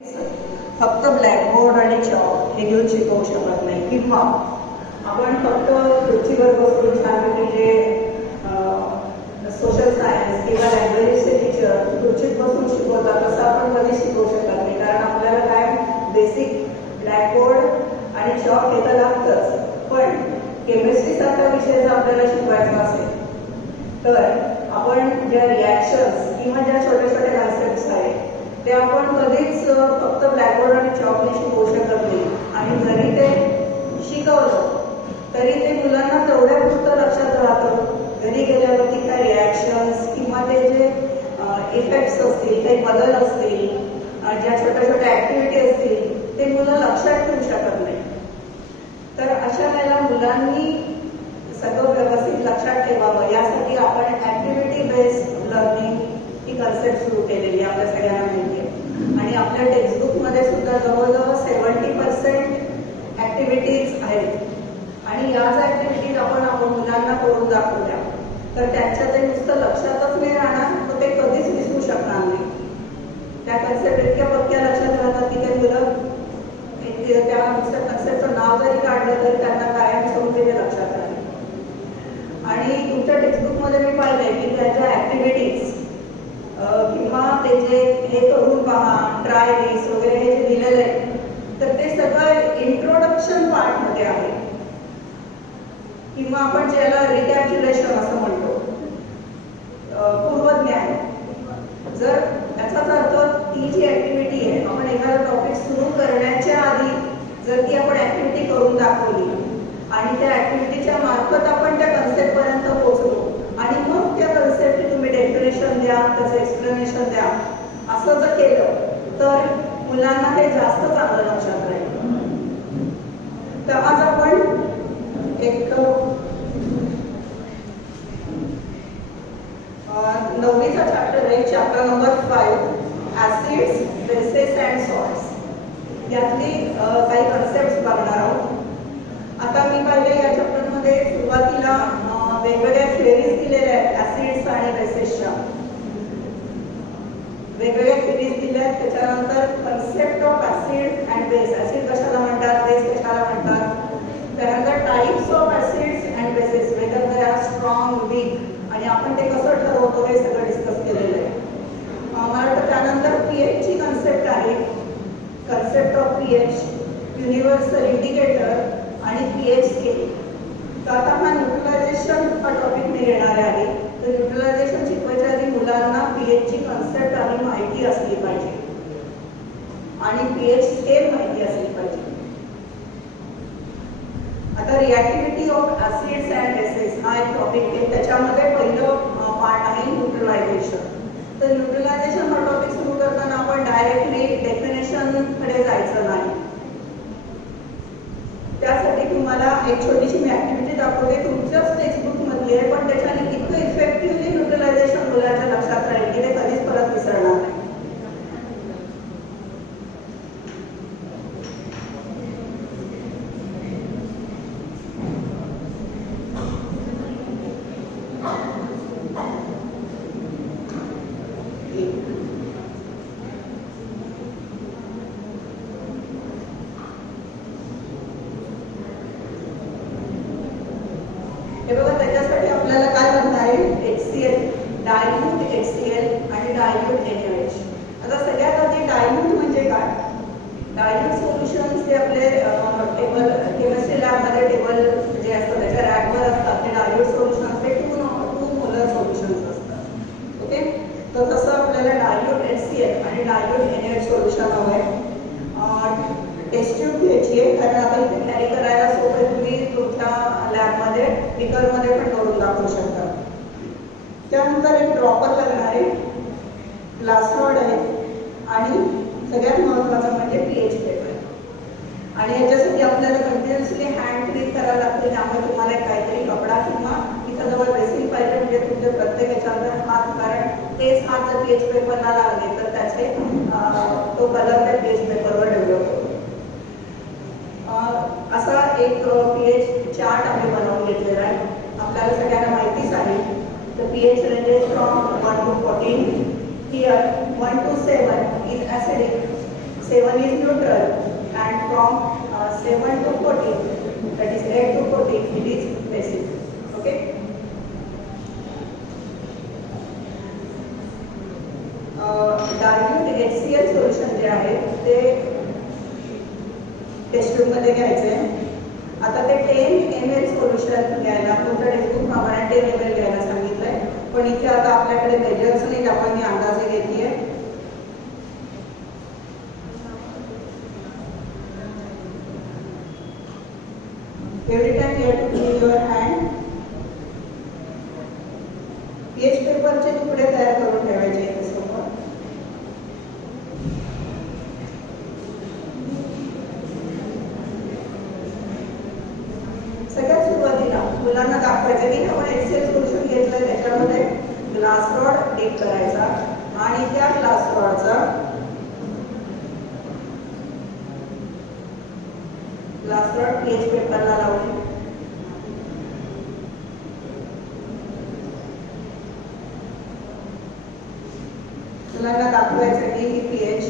फक्त ब्लॅकबोर्ड आणि चॉक हे घेऊन शिकवू शकत नाही, किंवा आपण फक्त खुर्चीवर बसून छानपैकी जे सोशल सायन्स किंवा लँग्वेजचे टीचर खुर्चीत बसून शिकवतात तसं आपण कधी शिकवू शकत नाही. कारण आपल्याला काय बेसिक ब्लॅकबोर्ड आणि चॉक हे तर लागतंच, पण केमिस्ट्रीसारखा विषय जर आपल्याला शिकवायचा असेल तर आपण ज्या रिॲक्शन्स किंवा ज्या छोट्या छोट्या कन्सेप्ट्स आहेत ते आपण कधीच फक्त ब्लॅकबोर्ड आणि चॉकने शिकवू शकत नाही. आणि जरी ते शिकवलं तरी ते मुलांना तेवढ्या पुरतं लक्षात राहतं. घरी गेल्यावरती काय रिॲक्शन्स किंवा ते जे इफेक्ट्स असतील, काही बदल असतील, ज्या छोट्या छोट्या ॲक्टिव्हिटी असतील ते मुलं लक्षात ठेवू शकत नाही. तर अशा वेळेला मुलांनी सगळं व्यवस्थित लक्षात ठेवावं यासाठी आपण ॲक्टिव्हिटी बेस्ड लर्निंग ही कन्सेप्ट सुरू केलेली आपल्या सगळ्यांना माहिती आहे. आणि आपल्या टेक्स्टबुकमध्ये सुद्धा जवळजवळ 70% ॲक्टिव्हिटीज आहेत. आणि याच ॲक्टिव्हिटीज आपण मुलांना करून दाखवल्या तर त्यांच्या ते नुसतं लक्षातच नाही राहणार, तर ते कधीच विसरू शकणार नाही. त्या कन्सेप्ट इतक्या पक्क्या लक्षात राहतात की ते मुलं त्या नुसत्या कन्सेप्टचं नाव जरी काढलं तरी त्यांना कायम स्वरूपी ते लक्षात राहील. आणि तुमच्या टेक्स्टबुकमध्ये मी पाहिलंय की त्याच्या ॲक्टिव्हिटीज किंवा ते जे हे करून पहा, ट्राय दिस वगैरे हे जे दिलेलं आहे तर ते सगळं इंट्रोडक्शन पार्टमध्ये आहे, किंवा आपण ज्याला रिकॅप्च्युलेशन असं म्हणतो, पूर्वज्ञान. जर याचाच अर्थ ती जी ॲक्टिव्हिटी आहे, आपण एखादा टॉपिक सुरू करण्याच्या आधी जर ती आपण ॲक्टिव्हिटी करून दाखवली आणि त्या ॲक्टिव्हिटीच्या मार्फत आपण त्या कन्सेप्टपर्यंत पोहोचलो आणि मग त्या कन्सेप्टची तुम्ही डेफिनेशन द्या, त्याचं एक्सप्लेनेशन द्या, असं जर केलं तर मुलांना हे जास्त चांगलं लक्षात राहील. तर आज आपण एक 9वीचा चॅप्टर आहे, chapter number 5, acids, bases and salts. यातली काही कन्सेप्ट बघणार आहोत. आता मी पाहिले या चॅप्टरमध्ये सुरुवातीला वेगवेगळ्या थेअरीज दिलेल्या आहेत ॲसिड्स आणि बेसेसच्या. वेगवेगळ्या थेअरीज दिल्या आहेत. त्याच्यानंतर concept of acid and base, acid कशाला म्हणतात, बेस कशाला म्हणतात. त्यानंतर types of acids and bases, whether they are strong, weak, आणि आपण ते कसं ठरवतो हे सगळं डिस्कस केलेलं आहे. मला वाटतं त्यानंतर पीएचची कन्सेप्ट आहे, concept of pH, universal indicator आणि पीएच स्केल. तर आता हा न्यूट्रलायझेशन हा टॉपिक मी घेणार आहे. तर न्यूट्रलायझेशन शिकवायच्या आधी मुलांना पीएचची कन्सेप्ट आणि माहिती असली पाहिजे आणि पीएच स्केल माहिती असली पाहिजे. आता रिॲक्टिव्हिटी ऑफ ॲसिड्स अँड बेसेस हा एक टॉपिक आहे. त्याच्यामध्ये पहिलं पार्ट आहे न्यूट्रलायझेशन. तर न्यूट्रलायझेशन हा टॉपिक सुरू करताना आपण डायरेक्टली डेफिनेशनकडे जायचं नाही. त्यासाठी तुम्हाला एक छोटीशी मी ॲक्टिव्हिटी दाखवते, तुमच्याच टेक्स्टबुकमधली आहे, पण त्याच्याने इतकं इफेक्टिव्हली न्यूट्रलायझेशन मुलाच्या लक्षात राहील की ते कधीच परत विसरणार नाही. हे बघा, त्याच्यासाठी आपल्याला काय बनणार आहे, HCl, डायल्यूट HCl आणि डायल्यूट NaOH. आता सगळ्यात आधी डायल्यूट म्हणजे काय. डायल्यूट सोल्युशन्स जे आपले टेबल केमिस्ट्री लॅबमध्ये टेबल जे असतात त्याच्या रॅकवर असतात ते डायल्यूट सोल्युशन्स ते 2 मोलर सोल्युशन्स असतात. ओके, तर तसं आपल्याला डायल्यूट HCl आणि डायल्यूट NaOH सोल्युशन हवं आहे. टेस्ट ट्यूब घ्यायची आहे, कारण आता इथे कॅरी करायला सोबत तुम्ही तुमच्या लॅबमध्ये बिकरमध्ये पण करून दाखवू शकता. त्यानंतर एक ड्रॉपर लागणार आहे, ग्लास रॉड आहे आणि सगळ्यात महत्त्वाचं म्हणजे पीएच पेपर. आणि याच्यासाठी आपल्याला कंटिन्युअसली हँड क्लीन करायला लागते. त्यामुळे तुम्हाला काहीतरी कपडा किंवा इथं जवळ ड्रेसिंग पाहिजे, म्हणजे तुमच्या प्रत्येक याच्यावर हात, कारण तेच हात जर पीएच पेपरला लागले तर त्याचे तो कलर त्या पीएच पेपरवर डेव्हलप होतो. असा एक पीएच चार्ट आम्ही बनवून घेतलेला आहे. आपल्याला सगळ्यांना माहितीच आहे. तर pH ranges from 1 to 14. Here 1 to 7 is acidic, 7 is neutral, and from 7 to 14, that is 8 to 14, it is basic. Okay. Dilute HCl solution जे आहे ते टेस्ट ट्यूब मध्ये घ्यायचे. आता ते 10 ml सोल्युशन घ्यायला तुमच्या टेक्स्टबुक प्रमाणे 10 ml घ्यायला सांगितलंय, पण इथे आता आपल्याकडे मेजर्स नाही, आपण मी अंदाजे घेतलीये. Every time you have to clean your hand. pH पेपरचे तुकडे तयार करून ठेवायचे इथे समोर. सगळ्यात सुरुवातीला मुलांना दाखवायचं की आपण HCl सोल्युशन घेतलंय, त्याच्यामध्ये ग्लास रॉड डिप करायचा आणि त्या ग्लास रॉडचा pH पेपरला लावून मुलांना दाखवायचं की ही pH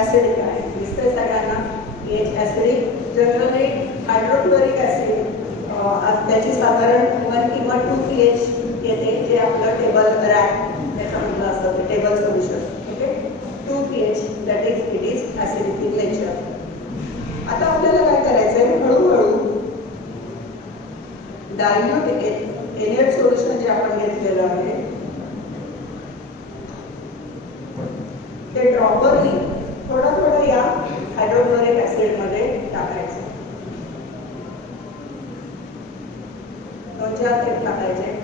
ऍसिडिक आहे. दिसतंय सगळ्यांना pH acidic. Generally hydrochloric acid त्याची साधारण 1 किंवा 2 pH येते, जे आपलं टेबल रॅक त्याच्यामधलं असतं, ते table solution. 2 pH, that is it is acidic in nature. आता आपल्याला काय करायचंय, हळूहळू डायल्यूट NaOH सोल्युशन जे आपण घेतलेलं आहे ते ड्रॉपरनी थोडं थोडं या हायड्रोक्लोरिक ऍसिड मध्ये टाकायचं. 2-4 थेंब टाकायचे.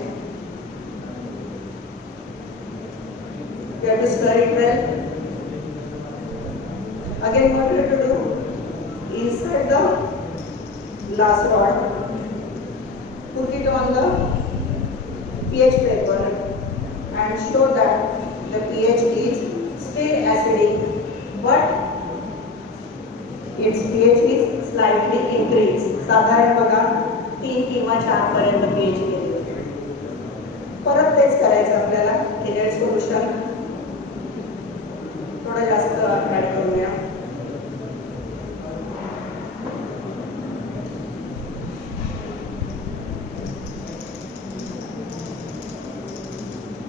You have to stir it well. Again, what you have to do, insert the glass rod, put it on the pH paper and show that the pH is still acidic, but its pH is slightly increased. साधारण बघा 3 किंवा 4 पर्यंत pH गेले. परत तेच करायचं आपल्याला. NaOH solution थोडं जास्त ऍड करूया.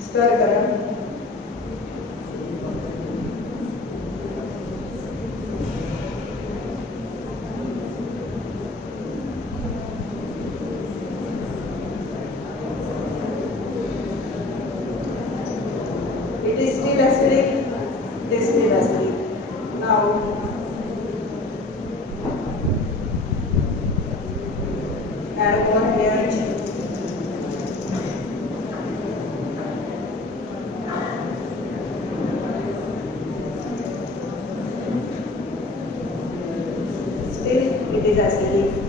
स्टर करा. It is still acidic. This is acidic. Now add more NaOH. Still it is acidic.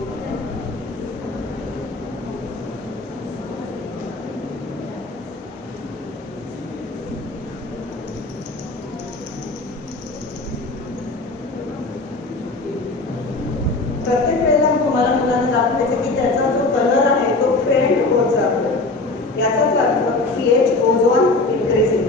प्रत्येक वेळेला तुम्हाला मुलांना दाखवायचं की त्याचा जो कलर आहे तो फेड होत जातो. याचाच अर्थ pH ओझोन इन्क्रीजिंग.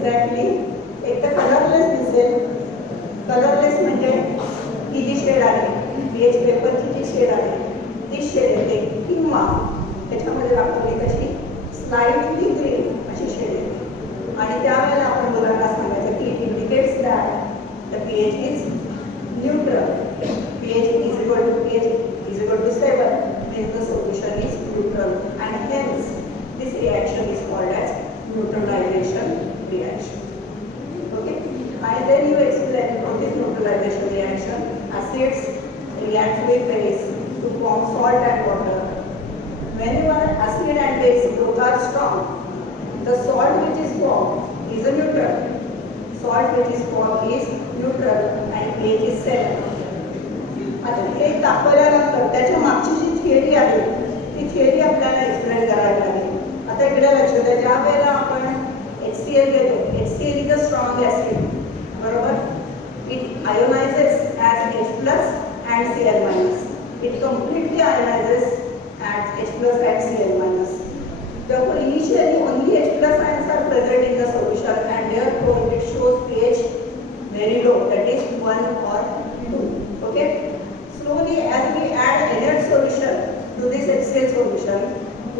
एक्झॅक्टली. एक तर कलरलेस दिसेल. कलरलेस म्हणजे ही जी शेड आहे, पीएच पेपरची जी शेड आहे ती शेड येते, किंवा त्याच्यामध्ये दाखवली तशी स्लाइटली ग्रीन अशी शेड येते. आणि त्यावेळेला आपण मुलांना सांगायचं की it indicates that the pH is neutral. pH is equal to 7 means the solution is neutral, and hence this reaction is called as neutralization reaction. Okay, and then you explain what is neutralization reaction. Acids react with base to form salt and water. Whenever acid and base both are strong, the salt which is formed is a neutral. Salt which is formed is neutral and pH is 7. आता हे दाखवल्यानंतर त्याच्या मागची जी theory आहे ती theory आपल्याला explain करायला लागेल. आता इकडे लक्ष द्या, ज्या वेळेला आपण HCl घेतो, HCl is a strong acid, बरोबर. It ionises as H+ and Cl-. इट completely ionizes at H+ and Cl-. Therefore, initially only H+ ions are present in the solution, and therefore it shows pH very low, that is 1 or 2. Okay. Slowly, as we add added solution to this HCl solution,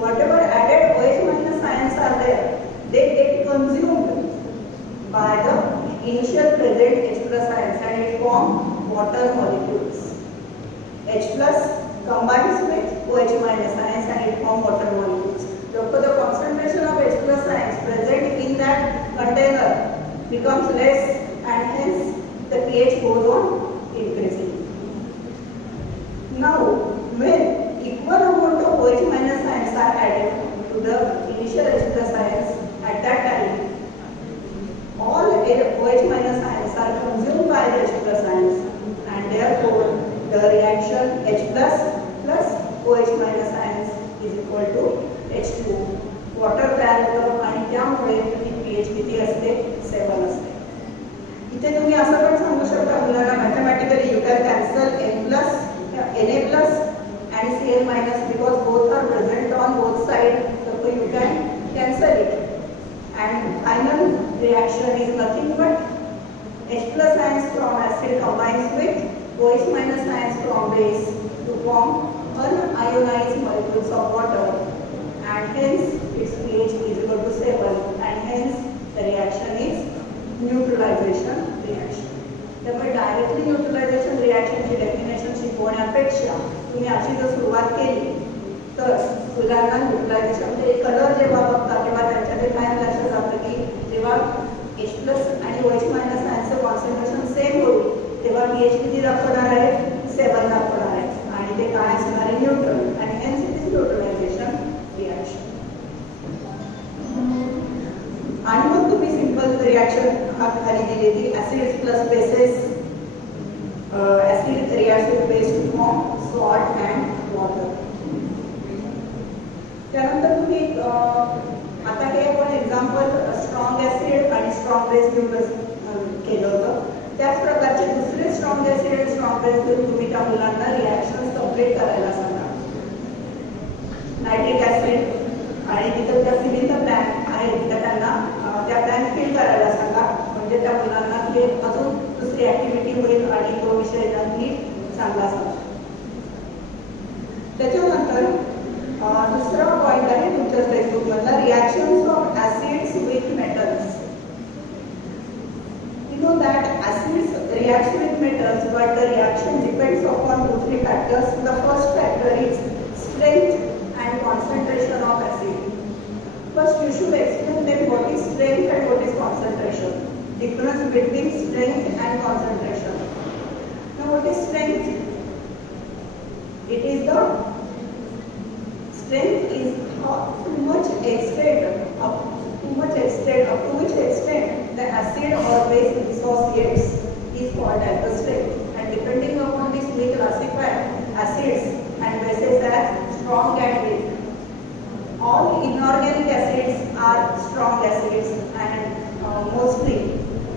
whatever added OH- ions are there, they get consumed by the initial present H+ ions and it form water molecules. H+ combines with OH- ions and it form water molecules. Therefore, the concentration of H+ ions present in that container becomes less, and hence the pH goes on increasing. Now, when equal amount of OH- ions are added to the initial H+ ions, at that time, all OH- ions are consumed by the H+ ions, and therefore the reaction H+ plus OH- ions is equal to H2. Water तयार होतं आणि त्यामुळे pH किती असते? 7 असते. इथे तुम्ही असं पण सांगू शकता मुलांना mathematically you can cancel Na+ and Cl- because both are present on both sides, so you can cancel it, and final reaction is nothing but H+ ions from acid combines with OH- ions from base to form unionized molecules of water, and hence its pH is equal to 7, and hence the reaction is neutralization reaction. त्यामुळे directly neutralisation रिॲक्शनची definition शिकवण्यापेक्षा तुम्ही अशी जर सुरुवात केली तर मुलांना neutralisation म्हणजे colour जेव्हा बघतात तेव्हा त्यांच्याकडे काय लक्षात जातं की जेव्हा H+ आणि OH- आयन्सचं कॉन्सन्ट्रेशन सेम होईल तेव्हा pH किती दाखवणार आहे? 7 दाखवणार आहे, आणि ते काय असणार आहे? न्यूट्रल, आणि hence it is neutralisation reaction. आणि मग तुम्ही सिंपल रिॲक्शन खाली दिली ती acids plus bases. Acid reacts with base to form salt and water. त्यानंतर तुम्ही आता हे पण एक्झाम्पल स्ट्रॉंग ऍसिड आणि स्ट्रॉंग बेस घेऊन केलं होतं. त्याच प्रकारचे दुसरे स्ट्रॉंग ऍसिड आणि स्ट्रॉंग बेस घेऊन तुम्ही त्या मुलांना रिॲक्शन कंप्लीट करायला सांगा. नायट्रिक ऍसिड आणि तिथं त्या सिलिंडर प्लॅन आहे तिथं त्यांना त्या प्लॅन फिल करायला सांगा, म्हणजे त्या मुलांना ते अजून दुसरी ऍक्टिव्हिटी होईल आणि तो विषय नीट चांगला असतो. त्याच्यानंतर दुसरा पॉइंट आहे तुमच्या टेक्स्टबुक मधला, reactions of acids with metals. You know that acids react with metals, but the reaction depends upon 2-3 factors. The first factor is strength and concentration of acid. First, you should explain them what is strength and what is concentration. Difference between strength and concentration. Now, what is strength? It is the strength is up to which extent the acid or base dissociates is called as the strength. And depending upon this, we classify acids and bases as strong and weak. All inorganic acids are strong acids, and mostly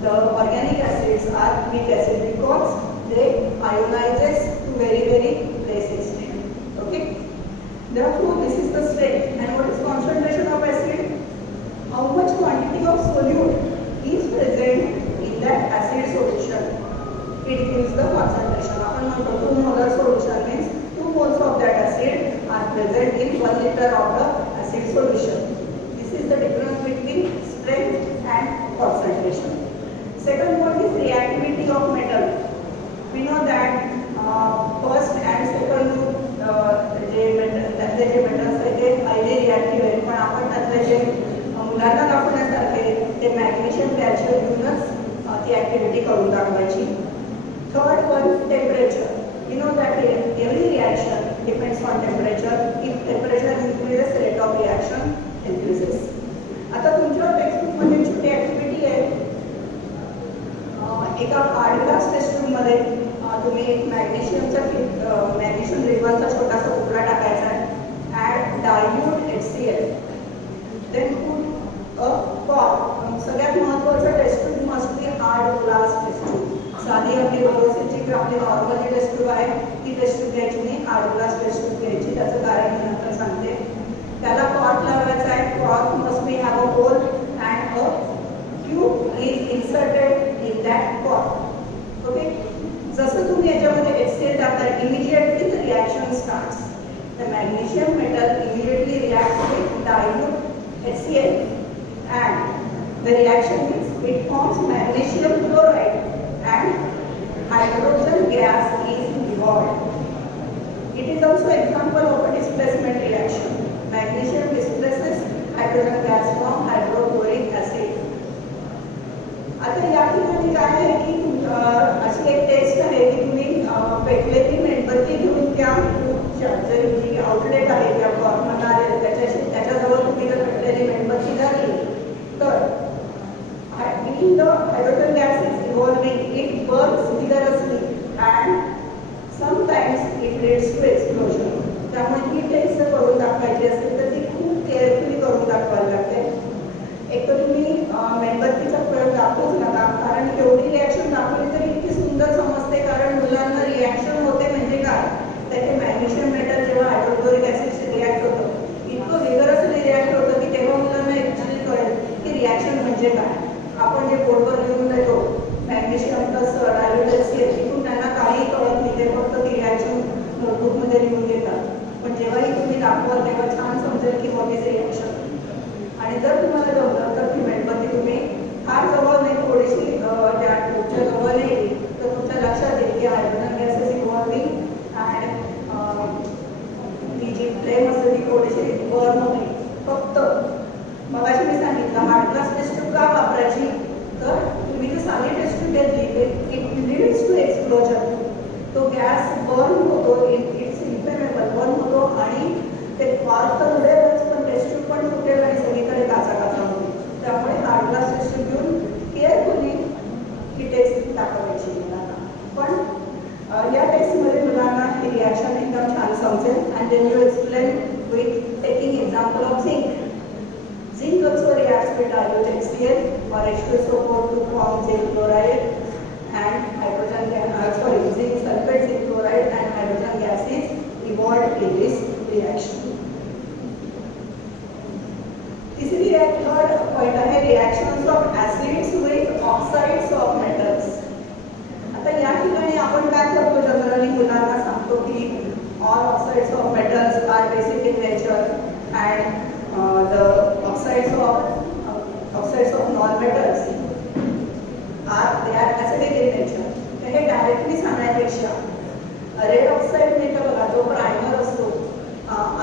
the organic acids are weak acids because they ionizes to very less extent. Okay. Therefore, this is the strength. And what is concentration of acid? मुलांना दाखवण्यासारखे ते magnesium calcium घेऊनच ती activity करून दाखवायची. Third one, temperature. You know that every reaction depends on temperature. If temperature increases, rate of reaction increases. आता तुमच्या textbook मध्ये छोटी ऍक्टिव्हिटी आहे. एका हार्ड ग्लास टेस्ट ट्यूब मध्ये तुम्ही एक मॅग्नेशियम रिबनचा छोटासा तुकडा टाकायचा आहे. Add dilute HCl. Then put a cork. सगळ्यात महत्त्वाचं test tube must be hard glass test tube. साधी आपली बोरोसिलची आपली नॉर्मल जी टेस्ट ट्यूब आहे ती टेस्ट ट्यूब घ्यायची नाही, हार्ड ग्लास टेस्ट ट्यूब घ्यायची. त्याचं कारण मी नंतर सांगते. त्याला कॉर्क लावायचा आहे. Cork must be have a whole and a tube is inserted in that cork. Okay. जसं तुम्ही याच्यामध्ये HCl टाकता, immediately the reaction starts. The magnesium metal immediately reacts with dilute HCl and the reaction is it forms magnesium chloride and hydrogen gas is evolved. It is also example of a displacement reaction. Magnesium displaces hydrogen gas from hydrochloric acid. आता या ठिकाणी काय आहे की अशी एक taste आहे की तुम्ही पेटलेली मेणबत्ती घेऊन त्या जी आउटलेट आहे त्या कॉर्नमध्ये त्याच्याजवळ तुम्ही जर पेटलेली मेणबत्ती झाली तर in the hydrogen gas is evolving, it burns vigorously and sometimes it leads to explosion. त्यामुळे ही टेस्ट जर करून दाखवायची असेल तर ती खूप केअरफुली करून दाखवायला लागते. एक तर तुम्ही मेणबत्तीचा प्रयोग दाखवूच नका, कारण एवढी रिॲक्शन दाखवली तरी इतकी सुंदर समजते. कारण मुलांना रिॲक्शन होते म्हणजे काय, त्याचे मॅग्नेशियम मेटल जेव्हा हायड्रोक्लोरिक ऍसिडशी रिॲक्ट होतं इतकं विगरसली रिॲक्ट होतं की तेव्हा मुलांना ऍक्च्युली कळेल की रिॲक्शन म्हणजे काय. आपण जे बोर्डवर लिहून देतो मॅग्नेशियम प्लस डायल्यूट HCl, तिथून त्यांना काही कळत नाही, ते फक्त ती रिॲक्शन नोटबुकमध्ये लिहून घेतात. पण जेव्हाही तुम्ही दाखवाल तेव्हा छान समजेल की व्हॉट इज रिॲक्शन. आणि जर तुम्हाला जमलं तर ती मेणबत्ती तुम्ही फार जवळ नाही, थोडीशी त्या ट्यूबच्या जवळ नाही तर तुमच्या लक्षात येईल की हायड्रोजन गॅस इज इव्हॉल्विंग आणि ती जी फ्लेम असते ती थोडीशी बर्न होते. फक्त मगाशी मी सांगितलं हार्ड ग्लास टेस्ट ट्यूब का वापरायची, तर तुम्ही जी साधी टेस्ट ट्यूब घेतली इट लीड्स टू एक्सप्लोजन. तो गॅस बर्न होतो, इट्स इन्फ्लेमेबल, बर्न होतो आणि ते कॉर्क तर उडेलच पण टेस्ट ट्यूब पण फुटेल आणि सगळीकडे काचा होईल. त्यामुळे हार्ड ग्लास टेस्ट ट्यूब घेऊन केअरफुली ही टेस्ट दाखवायची मुलांना. पण या टेस्टमध्ये मुलांना ही रिॲक्शन एकदम छान समजेल. And then you explain with taking example of zinc. Zinc also reacts with dilute HCl or H2SO4 to form zinc chloride and hydrogen gas. Zinc sulfate, zinc chloride and hydrogen gas is evolved in this reaction. Third point आहे reactions of acids with oxides of metals. आता या ठिकाणी आपण काय करतो, generally मुलांना सांगतो की all oxides of metals are basic in nature and the oxides of non-metals they are acidic in nature. हे डायरेक्टली सांगण्यापेक्षा रेड ऑक्साईड मेटल बघा, जो प्रायमर असतो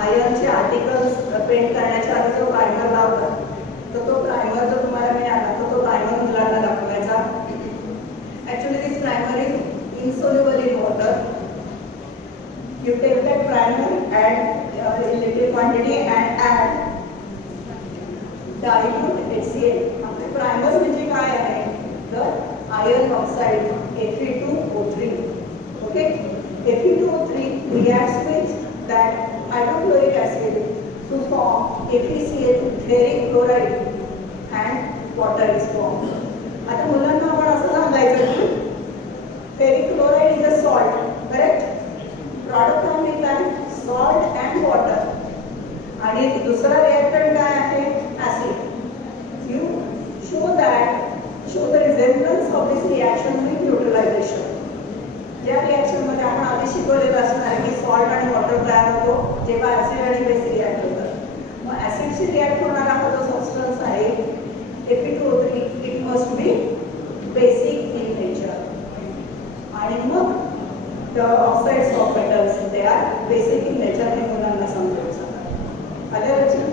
आयर्नचे आर्टिकल्स पेंट करण्याच्या आधी जो प्रायमर लावतात तर तो प्रायमर जर तुम्हाला मिळाला तर तो प्रायमर मुलांना दाखवायचा. Actually this primer is insoluble in water. You take that primer, add in little quantity and add dilute HCl. आपले प्रायमर म्हणजे काय आहे, तर iron oxide Fe2O3. Okay, Fe2O3 reacts with that hydrochloric acid to form FeCl, ferric chloride, and water is formed. आता मुलांना आपण असं सांगायचं की ferric chloride is a salt, correct? Product म्हणजे काय, सॉल्ट अँड वॉटर. आणि दुसरा रिएक्टंट काय आहे, acid. You show the resemblance of this reaction with neutralisation. ज्या रिएक्शन मध्ये आपण आधी शिकवलेलं असणार आहे की सॉल्ट आणि वॉटर तयार होतो जेव्हा ऍसिड आणि बेस रिॲक्ट होतात. मग ऍसिडशी रिॲक्ट होणारा हा जो सबस्टन्स आहे Fe2O3, it must be basic in nature. आणि मग the oxides of metals, they are basic in nature. हे मुलांना समजायचं. आल्या लक्षात?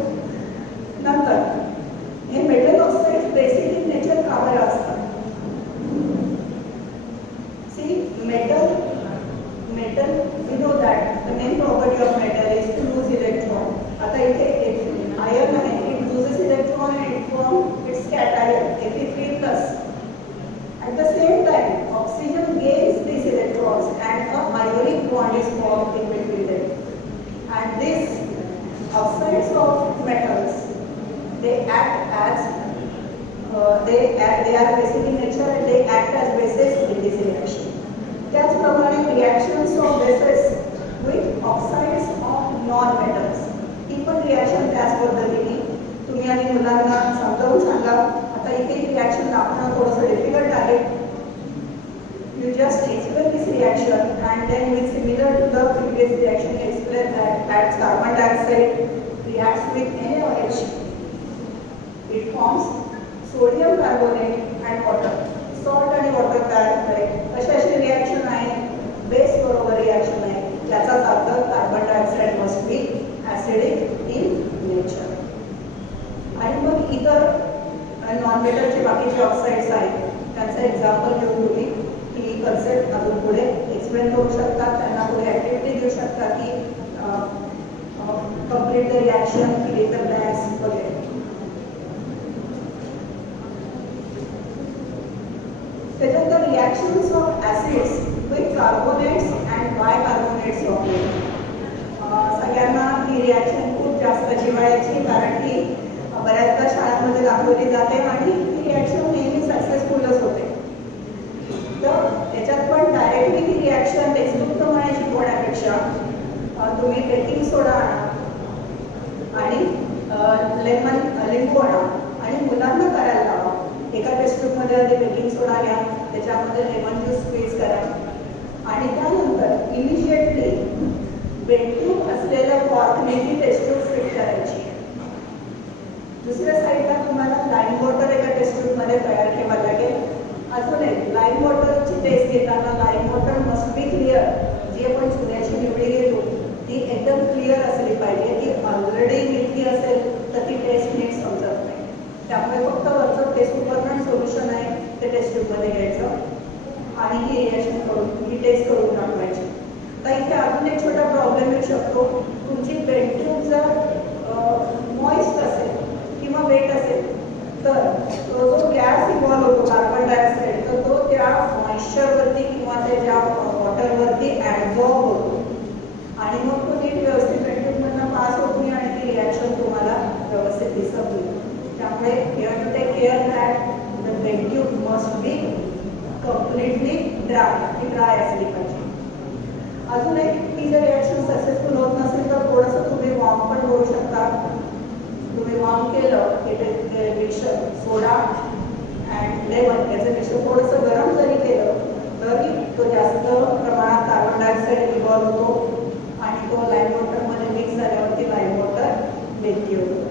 from its cation Fe3 plus. At the same time, oxygen gains these electrons and a ionic bond is formed in between them. And these oxides of metals, they act as they are basic in nature and they act as bases in this reaction. त्याचप्रमाणे reactions of bases with oxides of non-metals. ही पण reaction त्याच पद्धतीने तुम्ही आणि मुलांना समजावून सांगा. आता इथे रिॲक्शन दाखवणं थोडंसं डिफिकल्ट आहे. You just explain this reaction and then with similar to the previous reaction you explain that as carbon dioxide reacts with NaOH, it forms sodium carbonate and water. Salt आणि water तयार होते. अशी reaction आहे, base बरोबर reaction आहे. याचाच अर्थ carbon dioxide must be acidic in nature. आणि मग इतर नॉन मेटलचे बाकीचे ऑक्साईड्स आहेत त्यांचं एक्झाम्पल घेऊन तुम्ही ही कन्सेप्ट अजून पुढे एक्सप्लेन करू शकता. त्यांना पुढे ॲक्टिव्हिटी देऊ शकता की complete the reaction, fill in the blanks वगैरे. त्याच्यानंतर reactions of acids with carbonates and bicarbonates of water. सगळ्यांना ही रिॲक्शन खूप जास्त जिव्हाळ्याची, कारण की बऱ्याचदा शाळांमध्ये दाखवली जाते आणि ही रिॲक्शन नेहमी सक्सेसफुलच होते. तर त्याच्यात पण डायरेक्टली ही रिॲक्शन टेक्स्टबुकप्रमाणे शिकवण्यापेक्षा तुम्ही बेकिंग सोडा आणा आणि लिंबू आणा आणि मुलांना करायला लावा. एका टेक्स्टबुकमध्ये आधी बेकिंग सोडा घ्या, त्याच्यामध्ये लेमन ज्यूस स्क्वीज करा आणि त्यानंतर इमिजिएटली बेंट्यूब असलेल्या कॉर्कने ती टेक्स्टबुक फिट करायची. दुसऱ्या साईडला तुम्हाला लाईम वॉटर एका टेक्स्टबुकमध्ये तयार ठेवावं लागेल. अजून एक लाईम वॉटरची टेस्ट घेताना lime water must be clear. जी आपण चुन्याची निवडी घेतो ती एकदम क्लिअर असली पाहिजे. ती ऑलरेडी मिल्की असेल तर ती टेस्ट नीट समजत नाही. त्यामुळे फक्त वरचं टेस्ट उपकरण सोल्युशन आहे ते टेस्टबुकमध्ये घ्यायचं आणि ही रिॲक्शन करून ही टेस्ट करून दाखवायची. तर इथे अजून एक छोटा प्रॉब्लेम येऊ शकतो. तुमची बेंट्यूब जर मॉइस्ट असेल किंवा वेट असेल तर तो जो गॅस इन्व्हॉल्व होतो कार्बन डायऑक्साईड तर तो त्या मॉइश्चरवरती किंवा त्याच्या वॉटरवरती ॲब्झॉर्ब होतो आणि मग तो नीट व्यवस्थित बेंट्यूबमधनं पास होत नाही आणि ती रिॲक्शन तुम्हाला व्यवस्थित दिसत नाही. त्यामुळे you have to take care that the bent tube must be completely dry. ती ड्राय असली पाहिजे. अजून एक ही जर रिॲक्शन सक्सेसफुल होत नसेल तर थोडंसं तुम्ही वॉर्म पण करू शकता. तुम्ही वॉर्म केलं की ते मिक्सचर सोडा अँड लेमन याचं मिक्सचर थोडंसं गरम जरी केलं तरी तो जास्त प्रमाणात कार्बन डायऑक्साईड इन्व्हॉल्व होतो आणि तो लाईम वॉटरमध्ये मिक्स झाल्यावरती लाईम वॉटर मिल्की होतं.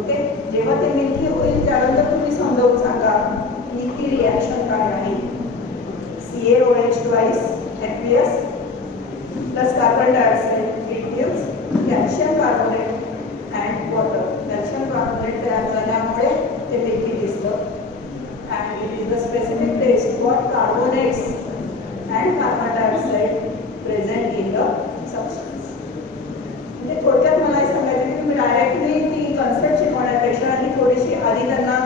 ओके, जेव्हा ते मिल्की होईल त्यानंतर तुम्ही समजावून सांगा की ती रिॲक्शन काय आहे. CaOH twice NaPs plus carbon dioxide it gives calcium carbonate and water. Calcium carbonate तयार झाल्यामुळे ते मिल्की दिसतं and it is the specific taste what carbonates and carbon dioxide present in the substance. म्हणजे थोडक्यात मला हे सांगायचं की तुम्ही डायरेक्टली ती कन्सेप्ट शिकवण्यापेक्षा आणि थोडीशी आधी त्यांना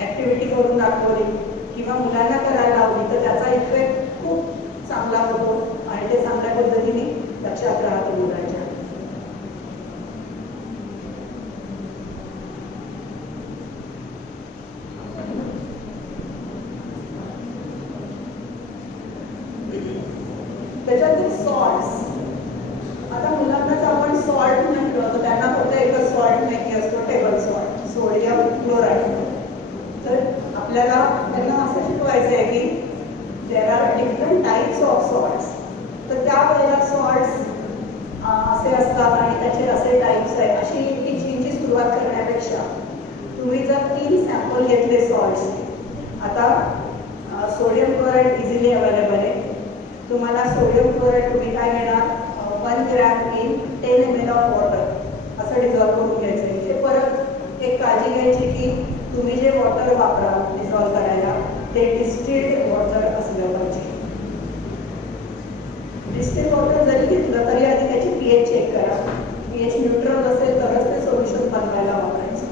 ॲक्टिव्हिटी करून दाखवली किंवा मुलांना करायला लावली तर त्याचा इफेक्ट खूप चांगला होतो आणि ते चांगल्या पद्धतीने लक्षात राहतो मुलांच्या. त्याच्यातील सॉल्ट्स. आता मुलांनाच आपण सॉल्ट म्हटलं तर त्यांना फक्त एकच सॉल्ट माहिती असतो, टेबल सॉल्ट, सोडियम क्लोराईड. तर आपल्याला त्यांना असं शिकवायचं आहे की there are different types of salts. तर त्यावेळेला सॉल्ट्स असे असतात आणि त्याचे असे टाईप्स आहेत अशी टीचिंगची सुरुवात करण्यापेक्षा तुम्ही जर 3 सॅम्पल घेतले सॉल्ट्सचे. आता सोडियम क्लोराईड इझिली अवेलेबल आहे. तुम्हाला सोडियम क्लोराईड तुम्ही काय घेणार 1 gram in 10 ml of water असं डिझॉल्व करून घ्यायचं आहे. इथे परत एक काळजी घ्यायची की तुम्ही जे वॉटर वापरा डिझॉल्व करायला ते डिस्टिल्ड वॉटर असलं पाहिजे. डिस्टिल्ड वॉटर जरी घेतलं तरी आधी त्याची pH चेक करा. pH न्यूट्रल असेल तरच ते सोल्युशन बनवायला वापरायचं.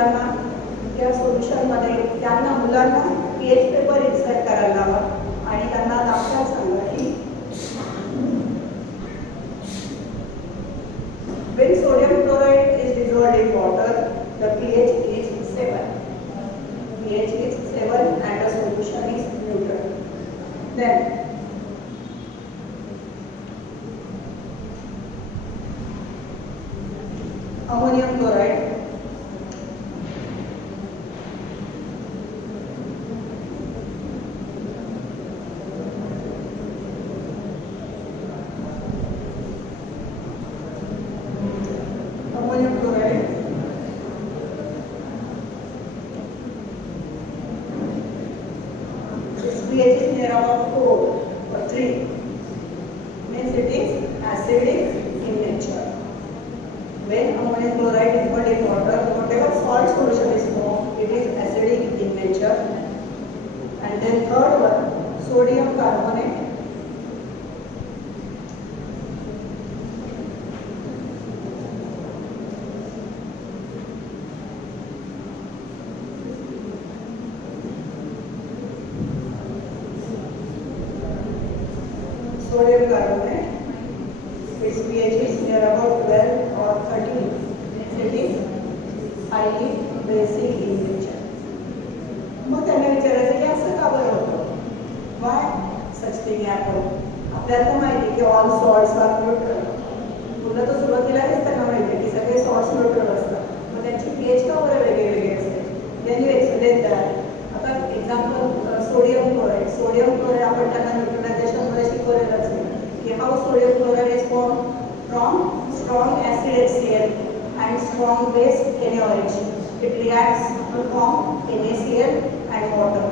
मुलांना त्या सोल्युशनमध्ये त्यांना मुलांना पीएच पेपर इन्सर्ट करायला लावा आणि त्यांना दाखवायला सांगा की when sodium chloride is dissolved in water, the pH is 7. pH is 7 and the solution is neutral. Then ammonium chloride. Ammonium chloride. Its pH is near about 4 or 3. Means it is acidic in nature. When ammonium chloride is put in water, whatever salt solution is formed, it is acidic in nature. And then third one, sodium carbonate. Sodium carbonate. Its pH is near about 12 or 13. It is highly basic in nature. मग त्यांना विचारायचं की असं का बरं होतं? Why such thing happen? आपल्याला तर माहिती की ऑल सॉल्ट्स आर न्यूट्रल. मुलं तर सुरुवातीला हेच त्यांना माहिती की सगळे सॉल्ट्स न्यूट्रल असतात. मग त्यांची पीएच का बरं वेगळे असते? Then you explain that. आता example sodium chloride. Sodium chloride आपण त्यांना न्यूट्रलायझेशन मध्ये शिकवलेलं असेल की how sodium chloride is form from strong acid HCl and strong base NaOH. It reacts to form NaCl and water.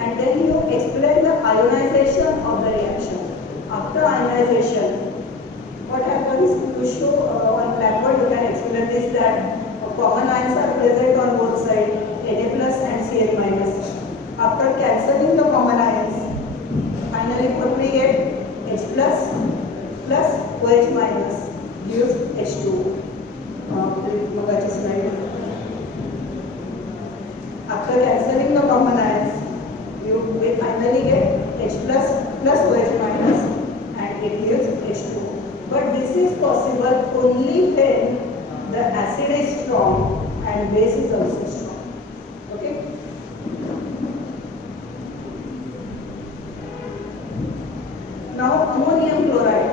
And then you explain the ionization of the reaction. After ionization, what happens? To show on blackboard, you can explain this that common ions are present on both sides, Na plus and Cl minus. After cancelling the common ions, finally what we get? H plus plus OH minus gives H2. After cancelling the common ions, you will finally get H plus plus OH minus and it gives H2. But this is possible only when the acid is strong and base is also strong. Okay? Now ammonium chloride.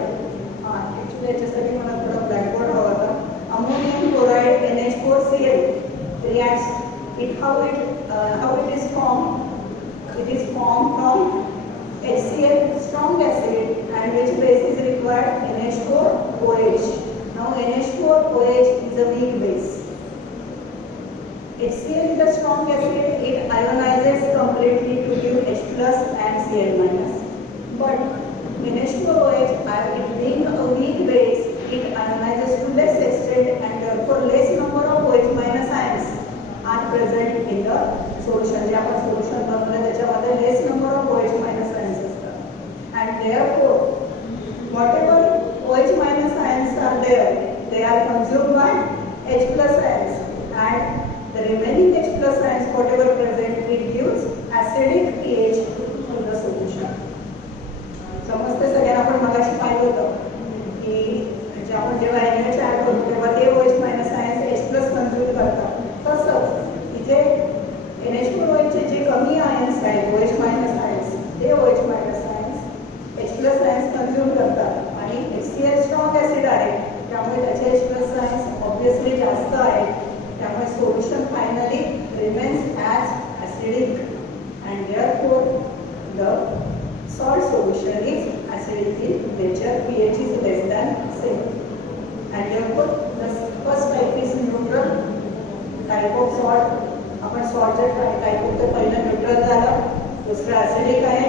Actually याच्यासाठी मला थोडा blackboard हवा होता. Ammonium chloride NH4Cl reacts. How it is formed? It is formed from HCl strong acid and which base is required? NH4OH. Now NH4OH is a weak base. HCl is a strong acid. It ionizes completely to give H plus and Cl minus. But NH4OH, it being a weak base, it ionizes to less extent and therefore less number of OH minus ions are present in the solution. जे आपण solution बनवलं त्याच्यामध्ये less number of OH minus ions असतात. And therefore, whatever OH minus ions are there, they are consumed by H plus ions. And the remaining H plus ions, whatever present, it gives acidic pH to the solution. समजते सगळ्यांना आपण मगाशी पाहिलं होतं की आपण जेव्हा NaOH ऍड करतो तेव्हा ते OH minus ions H plus consume करतात. तसंच इथे NH4OH चे जे कमी आयन्स आहेत OH minus ions ते OH minus ions H plus ions consume करतात आणि HCl स्ट्रॉंग ऍसिड आहे त्यामुळे त्याचे H plus ions ऑब्वियसली जास्त आहेत. त्यामुळे solution finally remains as acidic and therefore the salt solution is acidic in nature. pH is less than 7. And therefore, the first type is neutral type of salt. आपण सॉल्टचे type होतं पहिलं neutral झालं, दुसरं acidic आहे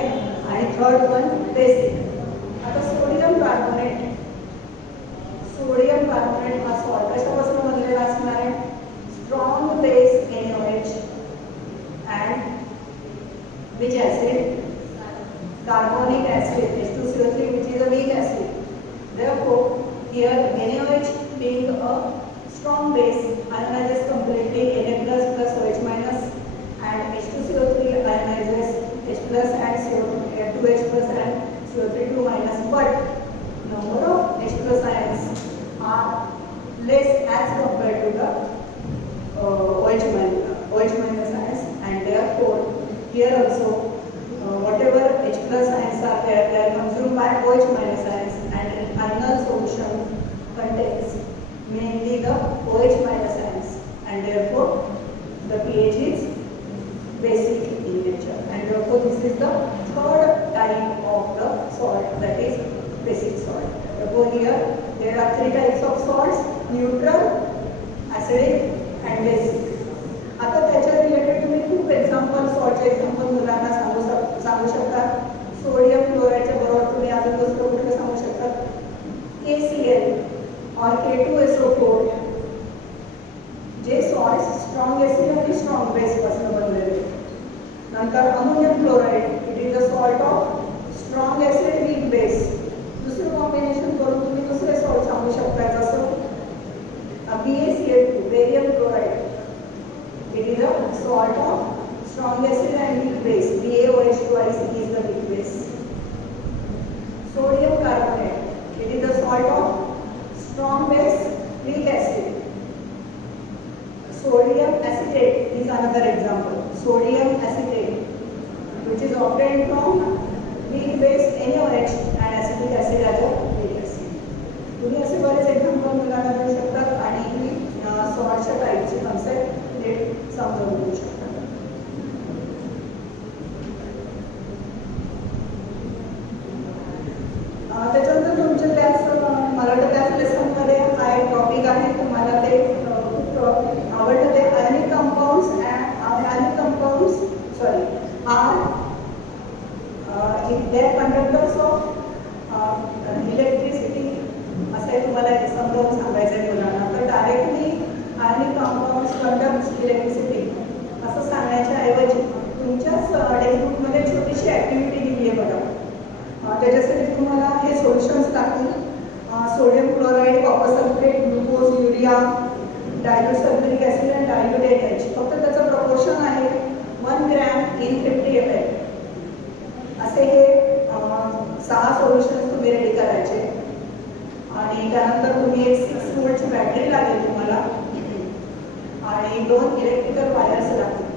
आणि third one basic. आता sodium carbonate हा salt कशापासून बनलेला असणार आहे? Strong base NaOH and which acid? Carbonic acid H2CO3, which is a weak acid. Therefore, here NaOH being a strong base ionizes completely Na plus 2H plus and CO3 2 minus, but number of H plus ions are less as compared to the OH minus ions, and therefore here also whatever H plus ions are there, they are consumed by OH minus ions, and in final solution contains mainly the OH minus ions, and therefore the pH is basic in nature, and therefore this is the third type of the salt, that is basic salt. Therefore here there are three types of salts: neutral, acidic and basic. आता त्याच्या related तुम्ही खूप example, सॉल्टचे example मुलांना सांगू शकता. Sodium क्लोराईडच्या बरोबर तुम्ही अजून दुसरं कुठलं सांगू शकता? KCl और K2SO4, जे सॉल्ट स्ट्रॉंग ऍसिड आणि स्ट्रॉंग बेस पासून बनलेले. नंतर ammonium chloride, it is a salt of strong acid weak base. दुसरं कॉम्बिनेशन करून तुम्ही दुसरे सॉल्ट सांगू शकता, जसं BaCl2, barium chloride, it is a salt of strong acid and weak base. BaOH2IC is the weak base. Sodium carbonate, it is a salt of strong base, weak acid. Sodium acetate is another example. Sodium acetate, which is obtained from weak base NaOH and acetic acid as a weak acid. तुम्ही असे बरेच example मुलांना देऊ शकतात आणि तुम्ही सॉल्टच्या टाईपची concept समजावून देऊ शकता. त्याच्यानंतर तुमच्या त्याच मला वाटतं त्याच लेसनमध्ये हा एक टॉपिक आहे, तुम्हाला ते खूप आवडतं. ते ionic compounds are they conductors of electricity, असं तुम्हाला समजावून सांगायचं आहे मुलांना. तर directly ionic compounds conducts electricity असं सांगण्याच्या ऐवजी तुमच्याच टेक्स्टबुकमध्ये छोटीशी ॲक्टिव्हिटी दिली आहे बघा. त्याच्यासाठी तुम्हाला हे सोल्युशन्स टाकतील: sodium chloride, copper sulphate, glucose, urea, dilute sulphuric acid आणि डायल्यूट NH. फक्त त्याचं प्रपोर्शन आहे 1 ग्रॅम इन 50 ml. असे हे 6 सोल्युशन्स तुम्ही रेडी करायचे, आणि त्यानंतर तुम्ही एक 6 वोल्टची बॅटरी लागेल तुम्हाला, आणि 2 इलेक्ट्रिकल वायर्स लागतील.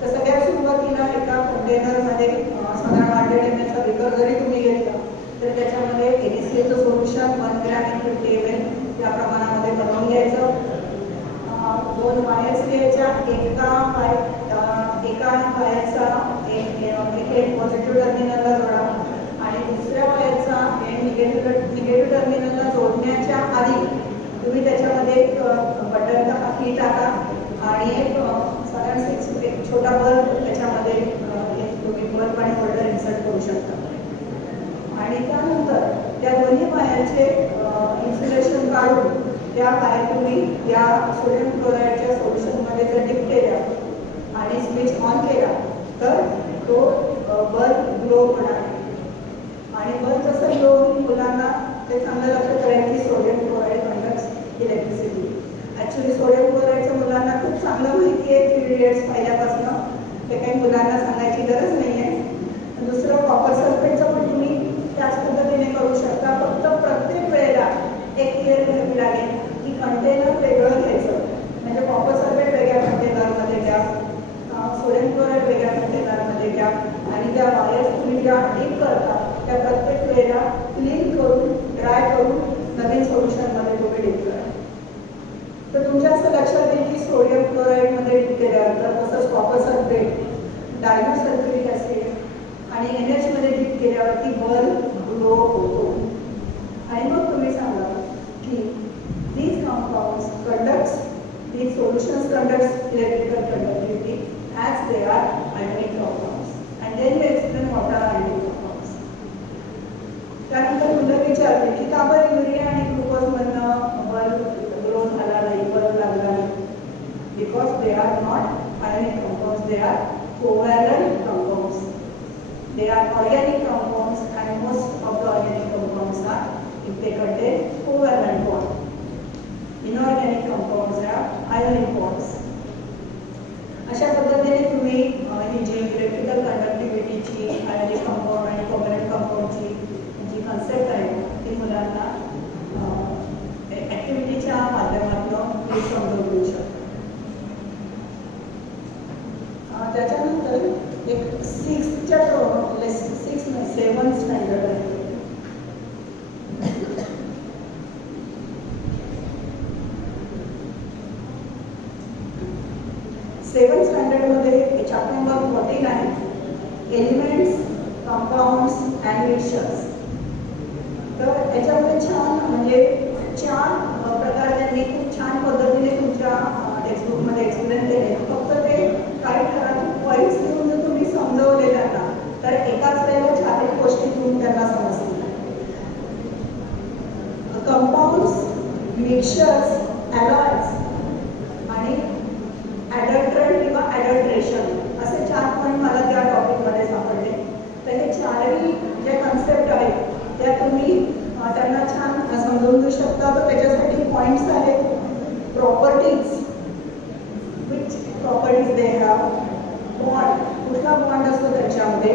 तर सगळ्यात सुरुवातीला एका कंटेनरमध्ये साधारण 100 ml चा बेकर जरी तुम्ही घेतला तर त्याच्यामध्ये NaClचं सोल्युशन 1 ग्रॅम इन 50 ml या प्रमाणामध्ये बनवून घ्यायचं. 2 वायर्स घ्यायच्या, एका वायरचा एक पॉझिटिव्ह टर्मिनलला जोडा आणि दुसऱ्या वायरचा निगेटिव्ह टर्मिनलला जोडण्याच्या आधी तुम्ही त्याच्यामध्ये एक बटनचा की टाका आणि एक साधारण 6 एक छोटा बल्ब त्याच्यामध्ये तुम्ही बल्ब आणि होल्डर इन्सर्ट करू शकता. आणि त्यानंतर त्या दोन्ही वायरचे इन्सुलेशन काढून त्या वायर तुम्ही या सोडियम क्लोराईडच्या सोल्युशनमध्ये जर डिप केल्या आणि स्विच ऑन केला तर तो बल्ब ग्लो होणार. आणि बल्ब जसं ग्लो होईल मुलांना ते चांगलं लक्षात राहील की sodium chloride conducts electricity. Actually sodium क्लोराईडचं मुलांना खूप चांगलं माहिती आहे 3 इयर्स पहिल्यापासून, ते काही मुलांना सांगायची गरज नाही आहे. दुसरं कॉपर सल्फेटचं पण तुम्ही त्याच पद्धतीने करू शकता. फक्त प्रत्येक वेळेला एक क्लिअर करावी लागेल की कंटेनर वेगळं घ्यायचं, म्हणजे कॉपर सल्फेट वेगळ्या कंटेनरमध्ये घ्या, सोडियम क्लोराईड वेगळ्या कंटेनरमध्ये घ्या, आणि त्या वायर्स तुम्ही ज्या डीप करता त्या प्रत्येक वेळेला क्लीन करून ड्राय करून नवीन सोल्युशनमध्ये तुम्ही डीप करा. तर तुमच्या असं लक्षात येईल की सोडियम क्लोराईडमध्ये डीप केल्यानंतर तसंच copper sulphate, dilute sulphuric acid आणि NH मध्ये डीप केल्यावरती बल्ब ग्लो होतो. आणि मग तुम्ही सांगा की these compounds conducts, these solutions conducts electrical conductivity as they are ionic compounds, and then you explain what are ionic compounds. त्यानंतर मुलं विचारते की का बरं युरिया आणि ग्लुकोज मधनं बल्ब ग्लो झाला नाही, बल्ब लागला नाही? Because they are not ionic compounds, they are covalent compounds. They are organic compounds, and most of the organic compounds are, if they contain covalent bond. Inorganic compounds have ionic bonds. अशा पद्धतीने तुम्ही ही जी electrical कंडक्टिव्हिटीची ionic compound आणि तुम्ही समजून घेऊ शकता. त्याच्यानंतर एक 7th स्टँडर्ड आहे. सेवन्थ स्टँडर्डमध्ये चॅप्टर नंबर 14 आहे, एलिमेंट्स, कंपाऊंड्स अँड मिक्सचर्स. तर याच्यामध्ये छान म्हणजे 4 प्रकार त्यांनी खूप छान पद्धतीने तुमच्या टेक्स्टबुकमध्ये एक्सप्लेन केले. फक्त ते काही ठराविक पॉईंट्स घेऊन जर तुम्ही समजवले त्यांना तर एकाच वेळेला 4 गोष्टीतून त्यांना समजतील. कंपाऊंड्स, मिक्सचर्स, अलॉयज आणि ॲडल्ट्रंट किंवा ॲडल्ट्रेशन असे 4 पॉईंट मला त्या टॉपिकमध्ये सापडले. तर हे 4ही जे कन्सेप्ट आहेत त्या तुम्ही त्यांना छान समजून घेऊ शकता. तर त्याच्यासाठी पॉईंट्स आहेत. Properties, which properties they have, bond, कुठला बॉन्ड असतो त्याच्यामध्ये,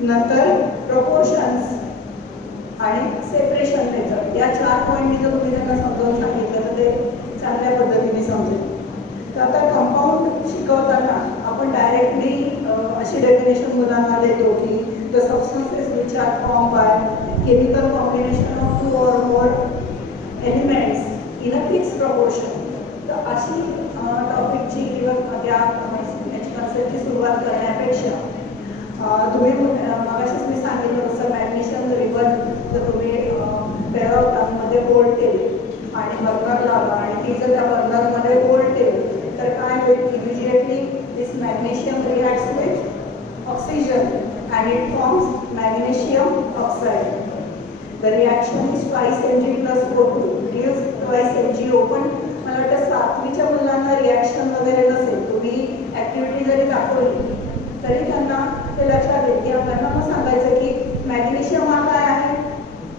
नंतर प्रपोर्शन्स आणि सेपरेशन मेथड. या 4 पॉईंटनी जर तुम्ही त्यांना समजावून सांगितलं तर ते चांगल्या पद्धतीने समजेल. तर आता कंपाऊंड शिकवताना आपण डायरेक्टली अशी डेफिनेशन मुलांना देतो की the substances which are form by chemical combination of 2 or more elements in a fix proportion. तर अशी टॉपिकची किंवा त्या याची कन्सेप्टची सुरुवात करण्यापेक्षा तुम्ही मगाशीच मी सांगितलं तसं मॅग्नेशियम रिबन जर तुम्ही पेरामध्ये होल्ड केले आणि बर्नर लावला आणि ती जर त्या बर्नरमध्ये होल्ड केली तर काय होईल, immediately this magnesium reacts with oxygen and it forms magnesium oxide. The reaction is twice Mg plus O2. It gives twice Mg open. मला वाटतं 7वीच्या मुलांना रिॲक्शन वगैरे नसेल, तुम्ही ॲक्टिव्हिटी जरी दाखवली तरी त्यांना ते लक्षात येईल की आपल्याला मग सांगायचं की मॅग्नेशियम हा काय आहे,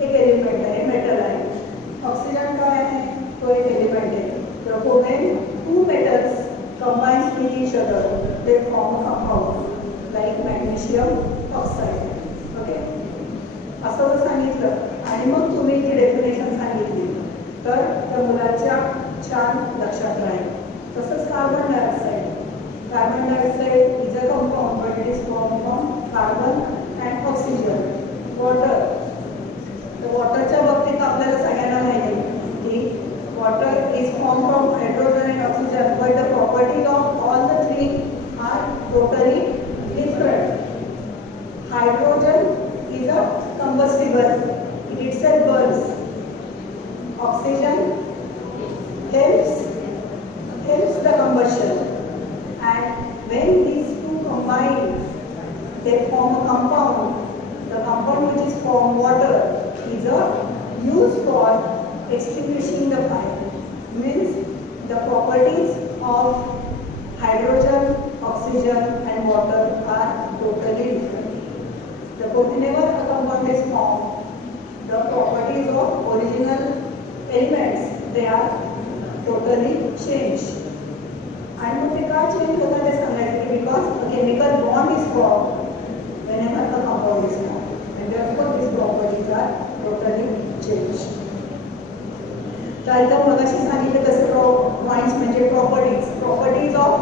एक एलिमेंट आहे, मेटल आहे. ऑक्सिजन काय आहे, तो एक एलिमेंट आहे. तर when 2 metals combine with each other they form a compound like magnesium oxide. Okay, असं जर सांगितलं आणि मग तुम्ही ती डेफिनेशन सांगितली तर त्या मुलाच्या छान लक्षात राहील. तसंच carbon dioxide. Carbon dioxide is a compound but it is form from carbon and oxygen. Water. तर वॉटरच्या बाबतीत आपल्याला सगळ्यांना माहिती आहे की water is form from hydrogen and oxygen but the properties of all the 3 are totally different. Hydrogen is a combustible, it itself burns. Oxygen helps the combustion, and when these two combine they form a compound. The compound which is from water is used for extinguishing the fire. Means the properties of hydrogen, oxygen and water are totally different. Therefore, whenever a compound is formed, the properties of original elements they are totally changed. And मग ते का change होतात ते सांगायचं because a chemical bond is formed whenever a compound is formed, and therefore these properties are totally changed. तर इथं मगाशी सांगितलं तसे पॉइंट्स म्हणजे properties of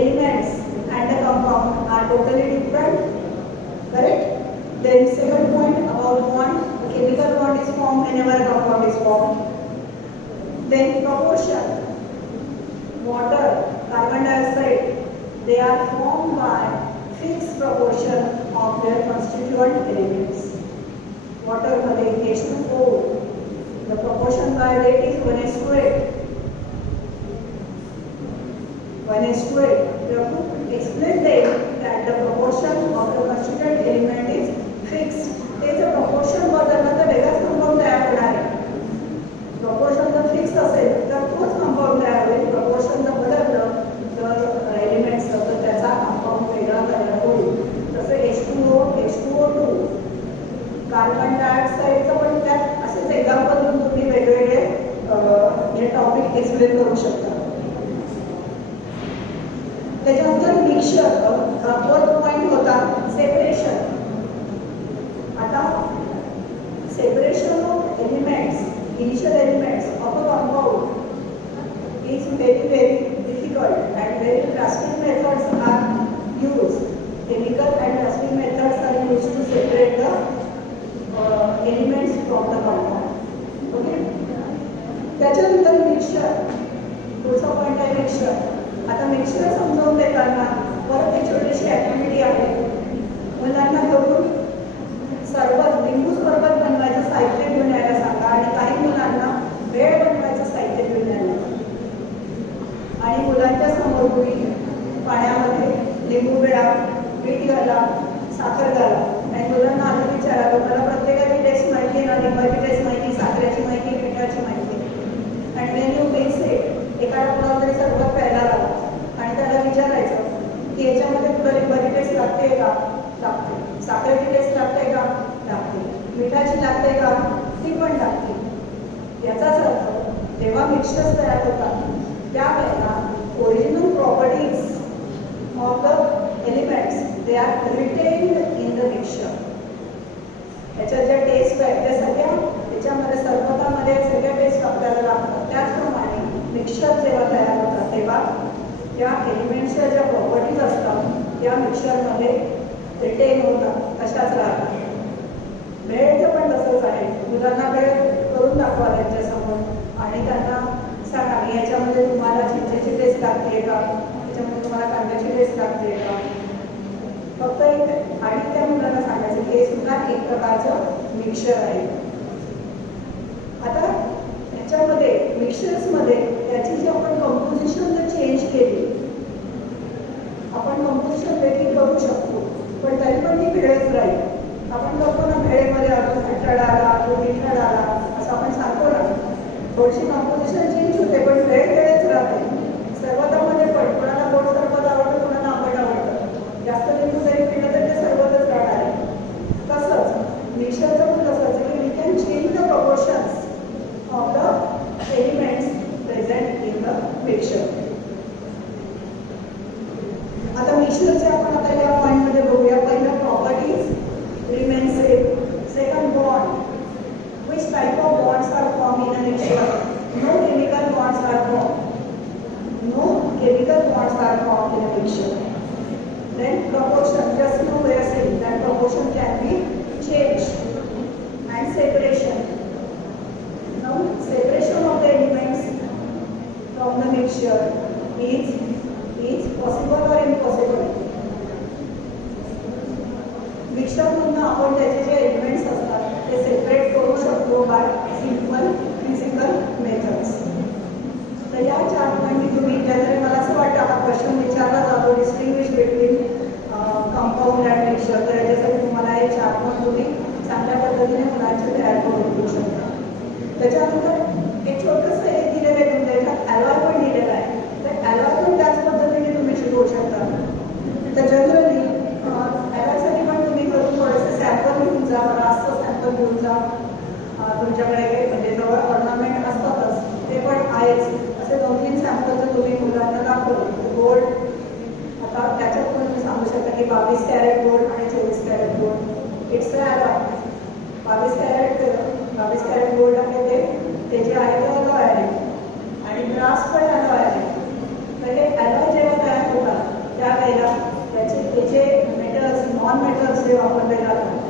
elements and the compound are totally different, correct? Then second point about bond, a chemical bond is formed whenever a compound is formed. Then proportion, water, carbon dioxide, they are formed by fixed proportion of their constituent elements. Water मध्ये H2O, the proportion by rate is 1:8. 1:8. We have to explain that the proportion of the constituent element is fixed. ते जर proportion बदललं तर वेगळाच compound तयार होणार आहे. proportion जर फिक्स असेल तर तोच कंपाऊंड तयार होईल. proportion जर बदललं तर एलिमेंट्स तर त्याचा कंपाऊंड वेगळा तयार होईल. तसं H2O, H2O2, कार्बन डायऑक्साईडचं पण त्यात असेच एक्झाम्पल देऊन तुम्ही वेगवेगळे हे टॉपिक एक्सप्लेन करू शकता. त्याच्यानंतर मिक्सचर, फोर्थ पॉइंट होता सेपरेशन. आता separation of elements, initial elements of a compound is very difficult and very drastic methods are used. Chemical and drastic methods are used to separate the elements from the compound. Okay. त्याच्यानंतर mixture, पुढचा point आहे mixture. आता mixture समजावून देताना परत एक छोटीशी activity आहे. मुलांना घरून सरबत, लिंबू सरबत बनवायचं साहित्य घेऊन यायला सांगा आणि काही मुलांना भेळ बनवायचं साहित्य घेऊन यायला. आणि मुलांच्या समोर तुम्ही पाण्यामध्ये लिंबू पिळा, मीठ घाला, साखर घाला आणि मुलांना आधी विचारा, तुम्हाला प्रत्येकाची टेस्ट माहिती आहे ना, लिंबाची टेस्ट माहिती, साखरेची माहिती, मिठाची माहिती. आणि वेन यू मिक्स इट, एखादा कुणाला तरी सरबत प्यायला लावा आणि त्याला विचारायचं की याच्यामध्ये तुला लिंबाची टेस्ट लागते का? लागते. साखरेची टेस्ट लागते का? लागते. मिठाची लागते का? ती पण लागते. याचाच अर्थ जेव्हा मिक्सचर्स तयार होतात त्यावेळेला original properties of the elements they are retained in the mixture. याच्या ज्या टेस्ट आहेत त्या सगळ्या त्याच्यामध्ये सरबतामध्ये सगळ्या टेस्ट आपल्याला लागतात. त्याचप्रमाणे मिक्सचर जेव्हा तयार होतात तेव्हा त्या एलिमेंट्सच्या ज्या प्रॉपर्टीज असतात त्या मिक्सचरमध्ये रिटेन होतात, तशाच राहतात. भेळचं पण तसंच आहे. मुलांना भेळ करून दाखवा त्यांच्यासमोर आणि त्यांना सांगा की याच्यामध्ये तुम्हाला चिंचेची टेस्ट लागते का, त्याच्यामध्ये तुम्हाला कांद्याची टेस्ट लागते का. फक्त एक आणि त्या मुलांना सांगायचं की हे सुद्धा एक प्रकारचं मिक्सचर आहे. आता याच्यामध्ये मिक्सचर्समध्ये त्याची जी आपण कंपोजिशन जर चेंज केली, आपण कंपोजिशन वेगळी करू शकतो पण तरी पण ती भेळच राहील. आपण करतो ना भेळेमध्ये अजून तिखट आला, अजून मिठाड आला असं आपण सांगतो ना. थोडीशी कंपोजिशन चेंज होते पण भेळ भेळच राहते. सरबतामध्ये पण कोणाला गोड सरबत आवडतं, कोणाला आंबट आवडतं. जास्त लिंबू जरी पिळलं तर ते सरबतच राहणार आहे. तसंच मिक्सचरचं पण तसंच की we can change the proportions of the elements present in the mixture. आता मिक्सचरचे आपण आता या पॉईंटमध्ये बघूया. पहिला properties remain same. Second, bond. Which type of bonds are formed in a mixture? No chemical bonds are formed. No chemical bonds are formed in a mixture. Then proportion. Just now we are saying that proportion can be changed. And separation. Now separation of the elements from the mixture is possible or impossible? मिक्सचरमधून आपण त्याचे जे elements असतात ते separate करू शकतो bye simple physical methods. तर या चार पॉईंट तुम्ही जनरली मला असं वाटतं हा क्वेश्चन विचारला जातो distinguish between compound and mixture. तर याच्यासाठी तुम्हाला हे चार पॉईंट तुम्ही चांगल्या पद्धतीने मुलांचे तयार करून देऊ शकता. त्याच्यानंतर एक छोटंसं हे दिलेलं आहे तुमच्या याच्यात ॲलॉय पण दिलेलं आहे. तर ॲलॉय पण त्याच पद्धतीने तुम्ही शिकवू शकता. तर जनरली ॲलॉयसाठी पण तुम्ही करून थोडेसे सॅम्पल घेऊन जा, रास्त सॅम्पल घेऊन जा. तुमच्याकडे म्हणजे जवळ ऑर्नामेंट असतातच ते पण आहेच. असे 2-3 सॅम्पल जर तुम्ही मुलांना दाखवले गोल्ड, आता त्याच्यात पण तुम्ही सांगू शकता की 22 कॅरेट गोल्ड आणि 24 carat gold it's alloy. 22 carat gold आहे ते जे आहे ते ॲलॉय आहे आणि ब्रास पण ॲलॉय आहे. तर हे ॲलॉय जेव्हा तयार होतात त्यावेळेला त्याचे मेटल्स, नॉन मेटल्स जे वापरले जातात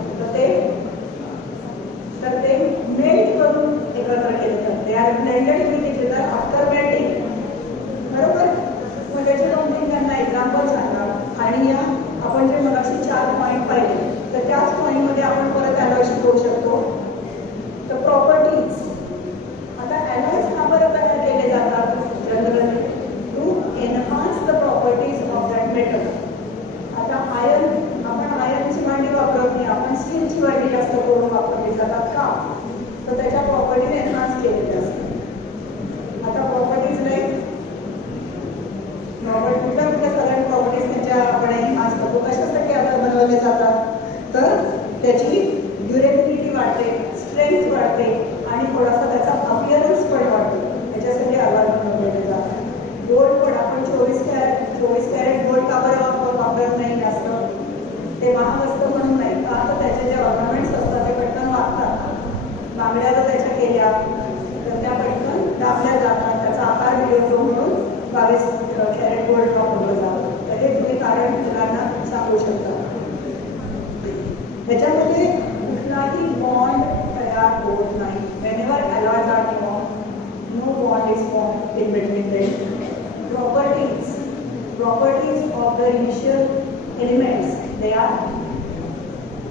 तर ते मेल्ट करून एकत्र केले जातात. ते are blended with each other after melting. बरोबर. मग त्याचे 2-3 त्यांना एक्झाम्पल सांगा. आणि या आपण जे मगाशी 4 पॉईंट पाहिले तर त्याच पॉईंटमध्ये आपण परत ॲलॉय शिकवू शकतो. तर प्रॉपर्टीज. आता ॲलॉयज का बरं तयार केले जातात generally? To enhance the properties of that metal. आता आपण आयर्नची भांडी वापरत नाही, आपण स्टीलची भांडी जास्त करून वापरली जातात का? तर त्याच्या प्रॉपर्टीज एनहान्स केलेल्या असतात. आता प्रॉपर्टीज लाईक कुठल्या सगळ्या प्रॉपर्टीज त्याच्या आपण एनहान्स करतो. कशासाठी आता बनवले जातात? तर त्याची ड्युरेबिलिटी वाढते, स्ट्रेंथ वाढते आणि थोडासा त्याचा अपिअरन्स पण वाढतो. त्याच्यासाठी अलॉय बनवलेले जातात. गोल्ड पण आपण 24 कॅरेट गोल्ड का बरं वापरत नाही जास्त? ते महाग असतं म्हणून नाही का? तर त्याचे जे ऑर्नामेंट्स असतात ते पटकन वागतात. बांगड्या जर त्याच्या केल्या तर त्या पटकन दाबल्या जातात, त्याचा आकार बिघडतो म्हणून ज्यावेळेस कॅरेट बोर्ड वापरलं जातं. तर हे तुम्ही कारण मुलांना सांगू शकता. ह्याच्यामध्ये कुठलाही बॉन्ड तयार होत नाही. whenever alloys are formed, no bond is formed in between them. Properties of the initial elements, they are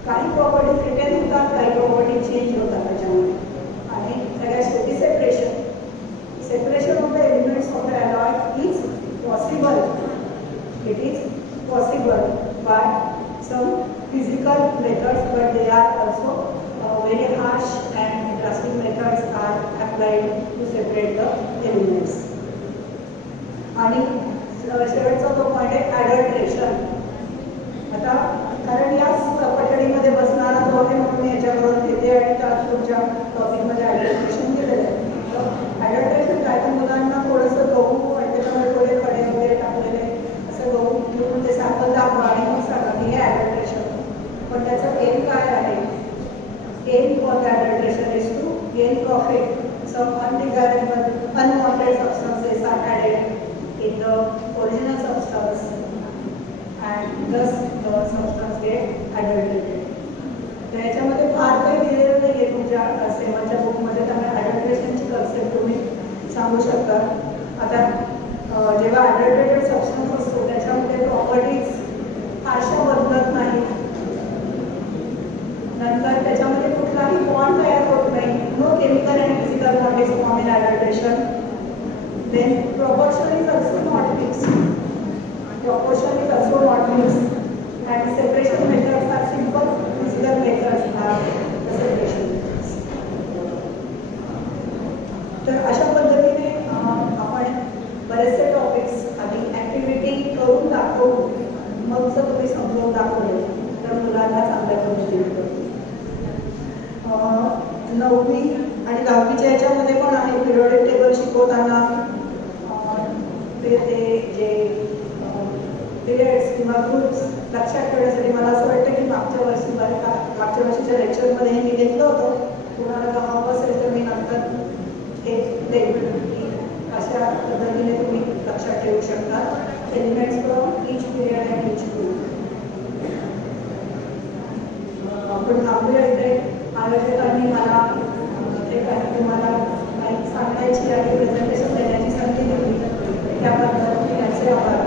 काही प्रॉपर्टीज रिटेन होतात, काही प्रॉपर्टी चेंज होतात त्याच्यामध्ये. आणि सगळ्यात शेवटी separation of the elements of the alloy is possible. It is possible by some physical methods, but they are also very harsh and drastic methods are applied to separate the elements. आणि शेवटचा जो point आहे ॲडल्ट्रेशन. आता कारण याच पठडीमध्ये बसणारा जो आहे म्हणून मी याच्याबरोबर घेते आणि त्यात तुमच्या टॉपिकमध्ये ॲडल्ट्रेशन केलेलं आहे. तर ॲडल्ट्रेशन काय, तर मुलांना थोडंसं गहू आणि त्याच्यामध्ये थोडे खडे वगैरे टाकलेले असं गहू घेऊन ते सॅम्पल दाखवा आणि मग सांगा की हे ॲडल्ट्रेशन. पण त्याचं एम काय आहे? Aim for the adulteration is to gain profit. Some unwanted substances are added in the original substance and thus the substance get adulterated. त्याच्यामध्ये फार काही दिलेलं नाही आहे तुमच्या सेवाच्या बुकमध्ये, त्यामुळे ॲडल्ट्रेशनची कन्सेप्ट तुम्ही सांगू शकता. आता जेव्हा ॲडल्टरेटेड सबस्टन्स असतो त्याच्यामध्ये प्रॉपर्टीज फारशा बदलत नाही. नंतर त्याच्यामध्ये कुठलाही बॉन्ड तयार होत नाही. No chemical and physical bond is form in adulteration. Then proportion is also not fixed. Proportion is also not fixed. And separation methods are simple. Physical methods are the separation methods. तर अशा पद्धतीने आपण बरेचसे topics आधी activity करून दाखवून मग जर तुम्ही समजावून दाखवले तर मुलांना चांगल्या पद्धतीने करतो. 9वी आणि 10वीच्या याच्यामध्ये पण आहे पिरियडिक टेबल शिकवताना ते जे पिरियड्स किंवा ग्रुप्स लक्षात ठेवण्यासाठी मला असं वाटतं की मागच्या वर्षीच्या लेक्चरमध्ये हे मी घेतलं होतं. तुम्हाला हवं असेल तर मी नंतर हे देईल की अशा पद्धतीने तुम्ही लक्षात ठेवू शकता. Elements from each period and each group. आपण थांबूया इथे. आयोजकांनी मला ते काही तुम्हाला काही सांगायची आणि प्रेझेंटेशन देण्याची संधी दिली त्याबद्दल मी याचे आभार.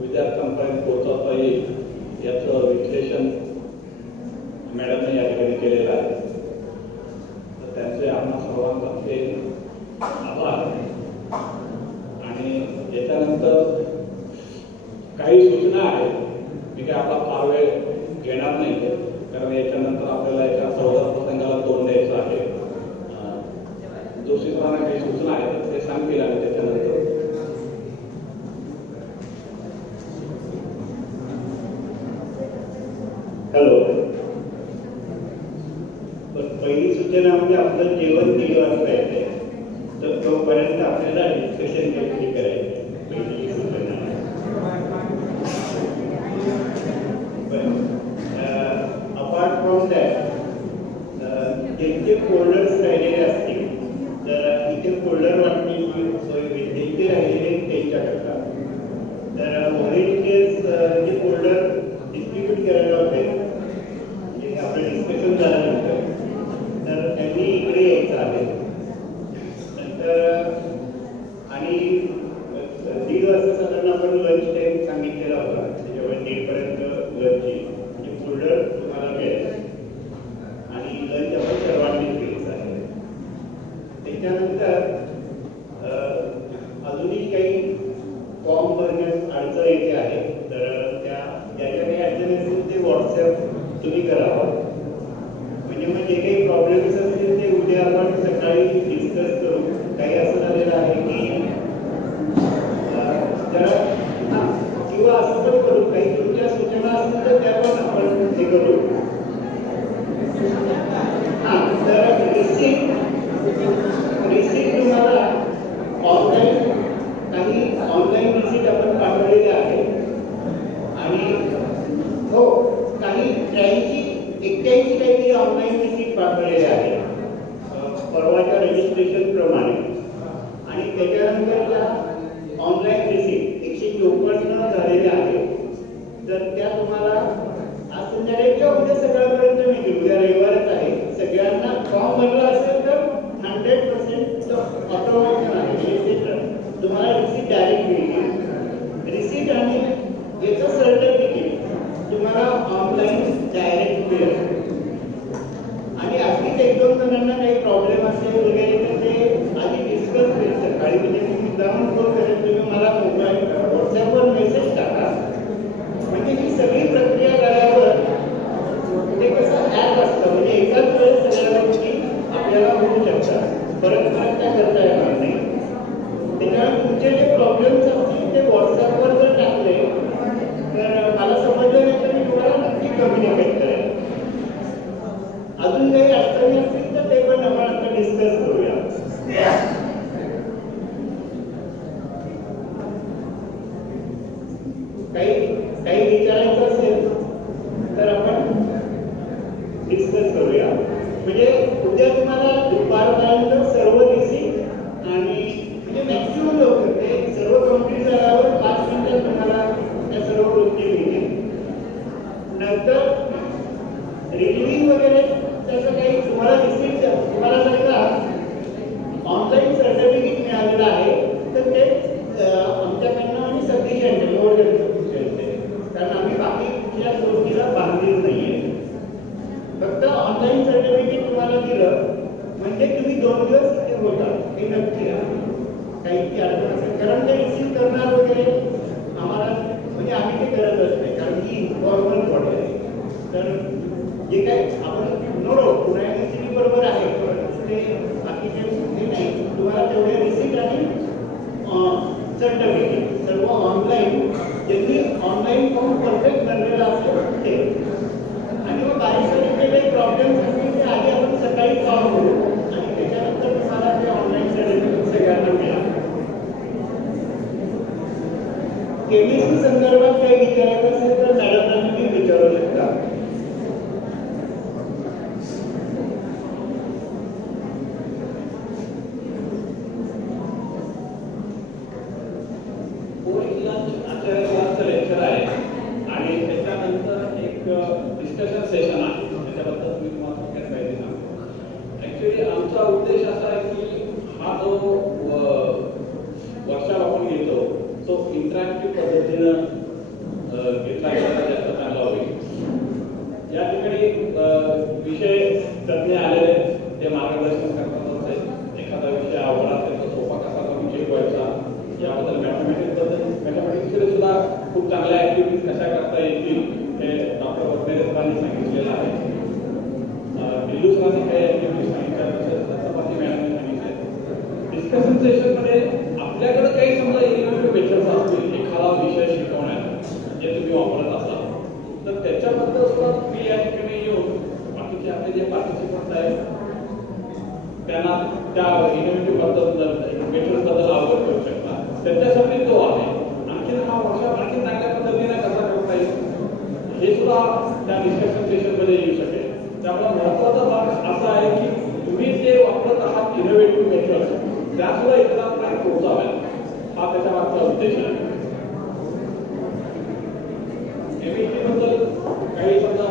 विद्यार्थ्यांपर्यंत पोहोचवता येईल याचं विश्लेषण मॅडमने या ठिकाणी केलेलं आहे. तर त्यांचे आम्हा सर्वांचे आभार. आणि याच्यानंतर काही सूचना आहेत. मी काय आपला फार वेळ घेणार नाही कारण याच्यानंतर आपल्याला एका सौदा प्रसंगाला तोंड द्यायचं आहे. जोशी सरांना काही सूचना आहेत ते सांगतील आणि त्याच्यानंतर हॅलो. पहिली सूचना म्हणजे आपलं जेवण किती वाजता येते तर तोपर्यंत आपल्याला डिस्कशन काहीतरी करायचं पहिली संकल्पना. अपार्ट फ्रॉम दॅट ज्यांचे फोल्डर्स राहिलेले असतील तर इथे फोल्डर वाटण्याची सोय विद्यार्थी राहिलेले त्यांच्याकरता. तर ओरिजिनल्स जे फोल्डर डिस्ट्रीब्यूट करायला होते म्हणजे आपलं डिस्कशन झाल्यानंतर तर त्यांनी इकडे यायचं आहे. नंतर आणि 1:30 वाजता साधारण आपण लंच टाईम सांगितलेला होता, त्याच्यामुळे 1:30पर्यंत लंचची म्हणजे फोल्डर तुम्हाला मिळेल आणि लंच आपण सर्वांनीच घ्यायचं आहे. त्याच्यानंतर अजूनही काही फॉर्म भरण्यास अडचण येते आहे, तर ज्याच्या काही अडचणी असतील ते व्हॉट्सॲप तुम्ही करावं. म्हणजे मग जे काही प्रॉब्लेम्स असतील ते उद्या आपण सकाळी डिस्कस करू. काही असं झालेलं आहे की जरा किंवा असं पण करू, काही तुमच्या सूचना असतील तर त्या पण आपण हे करू. तर रिसीट तुम्हाला ऑनलाईन काही ऑनलाईन रिसीट आपण पाठवलेले आहे आणि हो काही 81 काहीतरी ऑनलाईन रिसीट पाठवलेले आहे परवाच्या रजिस्ट्रेशन प्रमाणे. आणि त्याच्यानंतर ऑनलाईन रिसीट 154 झालेल्या आहेत. तर त्या तुम्हाला आज संध्याकाळी किंवा उद्या सकाळपर्यंत मिळतील. उद्या रविवारच आहे. सगळ्यांना फॉर्म भरला असेल तर 100% ऑटोमॅटिक आहे. रिसीट तुम्हाला रिसीट डायरेक्ट मिळतील. रिसीट आणि याचं सर्टिफिकेट तुम्हाला ऑनलाईन डायरेक्ट मिळेल. आणि अगदीच 1-2 जणांना काही प्रॉब्लेम असेल वगैरे तर ते आधी डिस्कस होईल सकाळी. म्हणजे मी मुद्दामून फोन करेन, तुम्ही मला मोबाईल व्हॉट्सॲपवर मेसेज टाका. म्हणजे ही सगळी प्रक्रिया झाल्यावर ते कसं ॲप असतं, म्हणजे एकाच वेळेस सगळ्या गोष्टी आपल्याला होऊ शकतात. परत त्या करता येणार नाही. त्याच्यामुळे तुमचे जे प्रॉब्लेम्स असतील ते व्हॉट्सॲपवर जर टाकले तर मला समजलं नाही तर मी तुम्हाला नक्की कम्युनिकेट करेन. अजून काही अडचणी असतील तर ते पण आपण आता डिस्कस करूया. काही विचारायचं असेल तर आपण डिस्कस करूया. म्हणजे उद्या तुम्हाला दुपारपर्यंत सर्व रिसीट आणि म्हणजे मॅक्सिमम लवकर ते सर्व कंप्लीट झाल्यावर 5 मिनिटात तुम्हाला त्या सर्व गोष्टी मिळतील. नंतर रिव्ह्यू वगैरे त्याचं काही तुम्हाला रिसीट तुम्हाला जर का ऑनलाईन सर्टिफिकेट मिळालेलं आहे तर ते आमच्याकडनं आणि सफिशियंट मोर दॅन सफिशियंट आहे. कारण आम्ही बाकी कुठल्या गोष्टीला बांधील नाही आहे. फक्त ऑनलाईन सर्टिफिकेट तुम्हाला दिलं म्हणजे तुम्ही 2 दिवस इथे होता हे नक्की आहे. काही अडचण असेल कारण ते रिसीव्ह करणार वगैरे आम्हाला म्हणजे आम्ही ते करतच नाही कारण ही इन्फॉर्मल बॉडी आहे. तर जे काही आपण नोडो पुन्हा युनिव्हर्सिटी बरोबर आहे परंतु ते बाकीचे हे नाही. तुम्हाला तेवढे रिसीट आणि सर्टिफिकेट सर्व ऑनलाईन ज्यांनी ऑनलाईन फॉर्म परफेक्ट बनलेला असेल ते. आणि मग बारीक जे काही प्रॉब्लेम्स असतील ते आधी आपण सकाळी सॉल्व्ह करू आणि त्याच्यानंतर तुम्हाला ते ऑनलाईन सर्टिफिकेट सगळ्यांना मिळालं. केमिस्ट्री संदर्भात काही विचारायचं असेल तर मॅडमला तुम्ही विचारू शकता. लेक्चर आहे आणि त्याच्यानंतर एक डिस्कशन सेशन आहे. त्याच्याबद्दल मी तुम्हाला थोडक्यात माहिती सांगतो. ॲक्च्युली आमचा उद्देश असा आहे की हा जो वर्कशॉप आपण घेतो तो इंटरॅक्टिव्ह पद्धतीनं घेतला गेला जास्त चांगला होईल. या ठिकाणी विषय तज्ज्ञ आलेले ते मार्गदर्शन करतात. एखादा विषय आवड असेल तर सोपा कसा करून शिकवायचा याबद्दल मॅथमॅटिक्समध्ये सुद्धा खूप चांगल्या ॲक्टिव्हिटीज कशा करता येतील हे डॉक्टर वगैरे सरांनी सांगितलेलं आहे. बिल्लू सरांनी काही ॲक्टिव्हिटीज सांगितल्या मॅडमने सांगितले. डिस्कशन सेशनमध्ये आपल्याकडे काही समजा इनोव्हेटिव्ह मेथड्स असतील एखादा विषय शिकवण्यात जे तुम्ही वापरत असाल तर त्याच्याबद्दल सुद्धा तुम्ही या ठिकाणी येऊन बाकीचे आपले जे पार्टिसिपंट आहेत त्यांना त्या इनोव्हेटिव्ह मेथड्सबद्दल अवगत करू शकता. त्यांच्यासाठी तो आहे. आणखी हा वर्कशॉप आणखी चांगल्या पद्धतीने कसा करता येईल हे सुद्धा त्या डिस्कशन सेशनमध्ये येऊ शकेल. त्यामुळे महत्त्वाचा भाग असा आहे की तुम्ही जे वापरत आहात इनोव्हेटिव्ह मेथड्स त्या सुद्धा इतरांपर्यंत पोहोचाव्यात हा त्याच्या मागचा उद्देश आहे. एमएससी बद्दल काही समजा